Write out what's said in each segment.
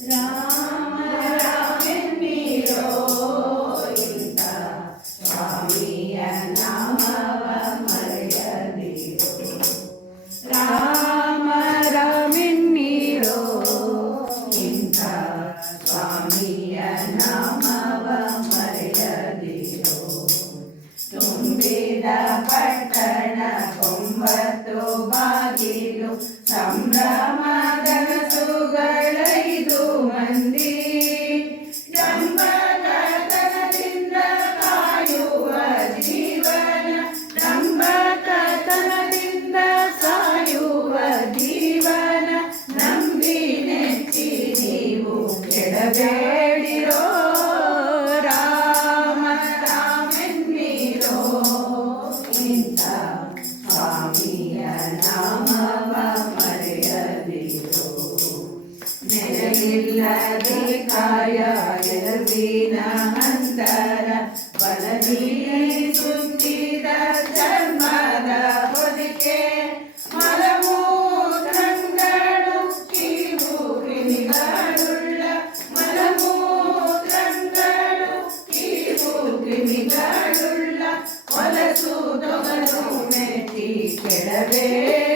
да. ನೆರಳಿಲ್ಲದೆ ಕಾಯ ಎರವಿನ ಅಂತರ ಬಲದಿಯೇ ಸುತ್ತಿದ ಧರ್ಮದ ಹೊದಿಕೆ ಮಲವು ರಂಗಳು ಕಿವು ಕ್ರಿಮಿಗಳುಳ್ಳ ಮಲವು ರಂಗಳು ಕಿವು ಕ್ರಿಮಿಗಳುಳ್ಳ ಹೊಲಸು ತೊಗಲು ಮೆತ್ತಿ ಕೆಳಬೇಡ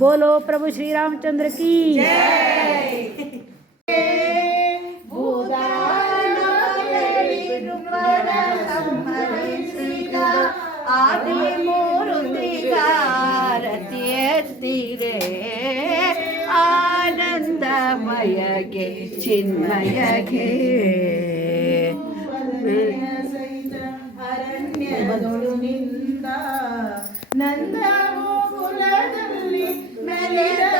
बोलो प्रभु श्री रामचंद्र की रे आनन्दमय गे चिन्मय गे अरण्य निन्दा नन्द Amen.